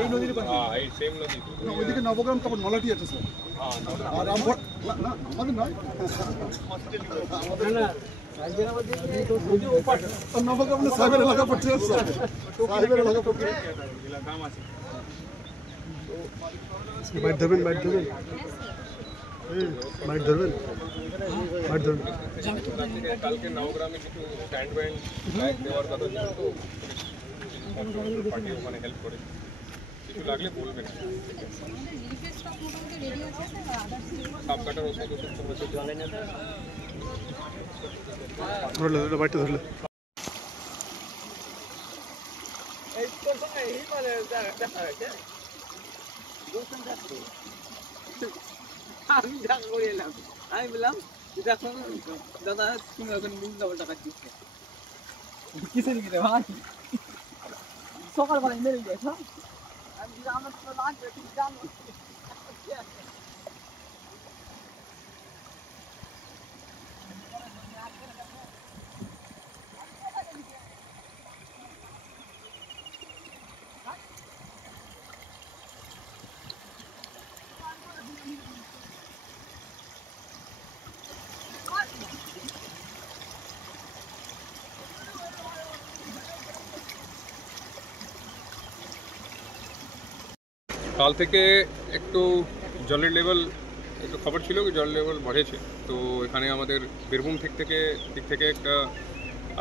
এই নদীর পাশে এই সেম নদী ওইদিকে নবগ্রাম তারপর নলাটি আছে স্যার আর রামভট না আমাদের নয় নবগ্রাম সাহেবের এলাকা পড়ছে সাহেবের এলাকা পড়ছে এলাকাম আছে বাইট ধরবেন বাইট ধরবেন কালকে নবগ্রামে কিছু স্ট্যান্ড ব্যান্ড লাইট দেওয়ার কথা ছিল তো পার্টি ওখানে হেল্প করে কিছু লাগলে বলবেন সাপ কাটার ওষুধ জলে না ধরলে বাইটটা ধরলে আমি দেখা করে এলাম আমি বললাম দেখো দাদা তুমি এখন ডবল টাকা দিচ্ছে কিসের কি রে ভাই সকালবেলা মেরে গেছ আমি আমার তো লাগবে ঠিক জানো কাল থেকে একটু জলের লেভেল একটু খবর ছিল কি জলের লেভেল বাড়েছে তো এখানে আমাদের বীরভূম দিক থেকে একটা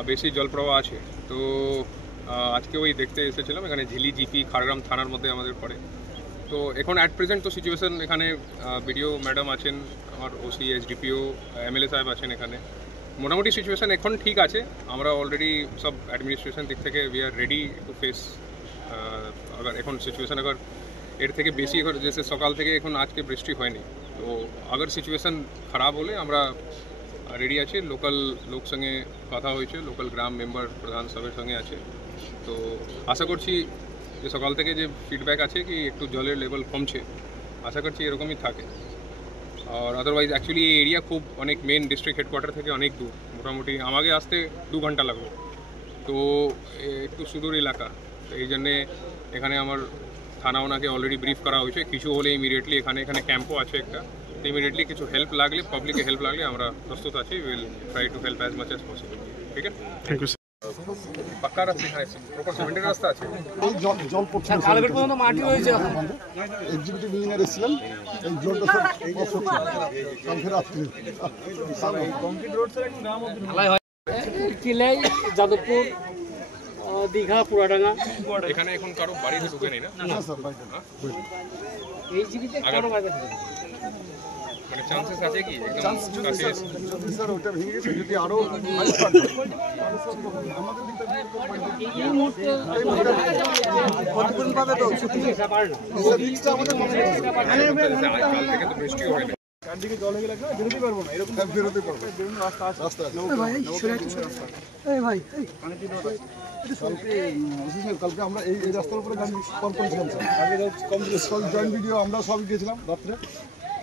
বেশি জলপ্রবাহ আছে তো আজকে ওই দেখতে এসেছিলাম এখানে ঝিলি জিপি খাড়গ্রাম থানার মধ্যে আমাদের পড়ে তো এখন অ্যাট প্রেজেন্ট তো সিচুয়েশন এখানে বিডিও ম্যাডাম আছেন আমার ওসি এসডিপিও এমএলএ সাহেব আছেন এখানে মোটামুটি সিচুয়েশান এখন ঠিক আছে আমরা অলরেডি সব অ্যাডমিনিস্ট্রেশন দিক থেকে we are ready to face আবার এখন সিচুয়েশান আবার এর থেকে বেশি এখন জেসে সকাল থেকে এখন আজকে বৃষ্টি হয়নি তো আগর সিচুয়েশান খারাপ হলে আমরা রেডি আছি লোকাল লোক সঙ্গে কথা হয়েছে লোকাল গ্রাম মেম্বার প্রধান সবের সঙ্গে আছে তো আশা করছি যে সকাল থেকে যে ফিডব্যাক আছে কি একটু জলের লেভেল কমছে আশা করছি এরকমই থাকে আর আদারওয়াইজ অ্যাকচুয়ালি এই এরিয়া খুব অনেক মেন ডিস্ট্রিক্ট হেডকোয়ার্টার থেকে অনেক দূর মোটামুটি আমাকে আসতে 2 ঘন্টা লাগবে তো একটু সুদূর এলাকা এই জন্যে এখানে আমার থানা ওনাকে অলরেডি ব্রিফ করা হয়েছে কিছু হলে ইমিডিয়েটলি এখানে ক্যাম্পও আছে একটা তো ইমিডিয়েটলি কিছু হেল্প লাগলে পাবলিকে হেল্প লাগলে আমরা প্রস্তুত আছি will try to help as much as possible ঠিক আছে থ্যাংক ইউ পাক্কা রাস্তা এখানে প্রপার সিমেন্টের রাস্তা আছে এই জল পড়ছে কালকের পর্যন্ত মাটি হয়েছে এক্সিকিউটিভ ইঞ্জিনিয়ার এসেছিলেন এই জলটা সব কালকে রাত্রি কংক্রিট রোড স্যার একটু গ্রাম চিলাই যাদবপুর দীঘা পুরাডাঙ্গা এখানে এখন কারো বাড়িতে ঢুকে নেই না না স্যার বাইরে এই জিবিতে কারো বাইরে মানে চান্সেস আছে কি একদম কাছে যদি স্যার ওটা ভেঙে গেছে যদি আরো আমাদের এই মুহূর্তে কতক্ষণ পাবে তো সেটা পারে না কাল থেকে তো বৃষ্টি হয় না কান্দিকে জল হয়ে গেলে না বেরোতে পারবো না এরকম বেরোতে পারবো রাস্তা আছে ভাই এই ভাই কালকে আমরা এই রাস্তার উপরে গান কল করেছিলাম স্যার আগে কম সব জয়েন্ট ভিডিও আমরা সবই গিয়েছিলাম রাত্রে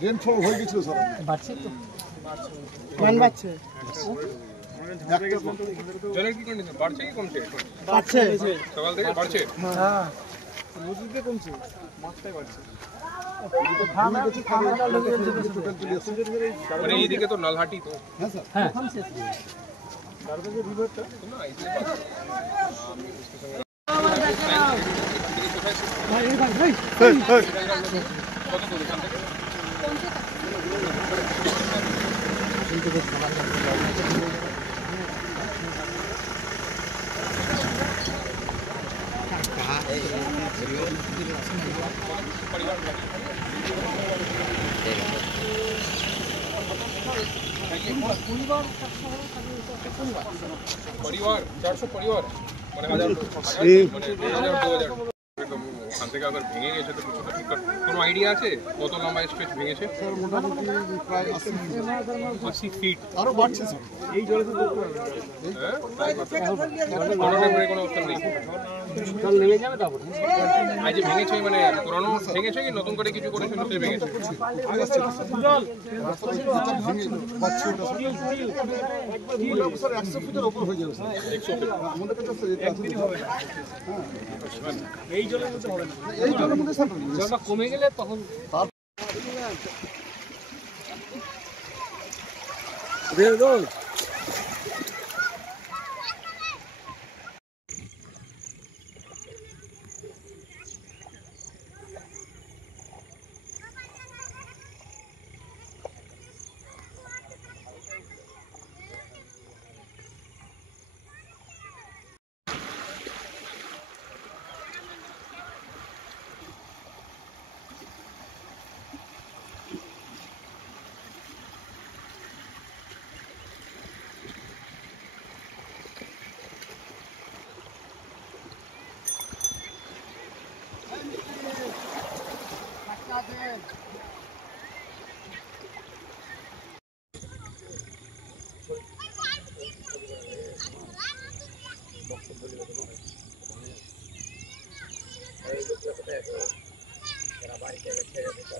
রেনফল হয়ে গেছিল স্যার বাড়ছে তো মান বাড়ছে জলের কি কন্ডিশন বাড়ছে কি কমছে বাড়ছে সকাল থেকে বাড়ছে হ্যাঁ নদীতে কমছে মাছটাই বাড়ছে মানে এইদিকে তো নলহাটি তো হ্যাঁ স্যার হ্যাঁ তারপরে রিভারটা পরিবার 400 পরিবার মানে হাজার মানে 2000 ওখান থেকে আবার ভেঙে গেছে তো কিছুটা ঠিক কোনো আইডিয়া আছে কত লম্বা স্ট্রেচ ভেঙেছে স্যার মোটামুটি প্রায় 80 ফিট আরো বাড়ছে স্যার এই জলে তো কোনো অপশন নেই আজ যে ভেঙেছে মানে পুরনো ভেঙেছে কি নতুন করে কিছু করেছে নতুন ভেঙেছে? রাস্তাটা ভেঙে পাচ্ছে ওটা স্যার 100 ফুটের ওপর হয়ে যাবে স্যার। আমাদের কাছে স্যার এটা আছে। এই জলের মধ্যে হবে না, এই জলের মধ্যে স্যার জলটা কমে গেলে তখন এরা বাড়িতে ছেড়ে দিতে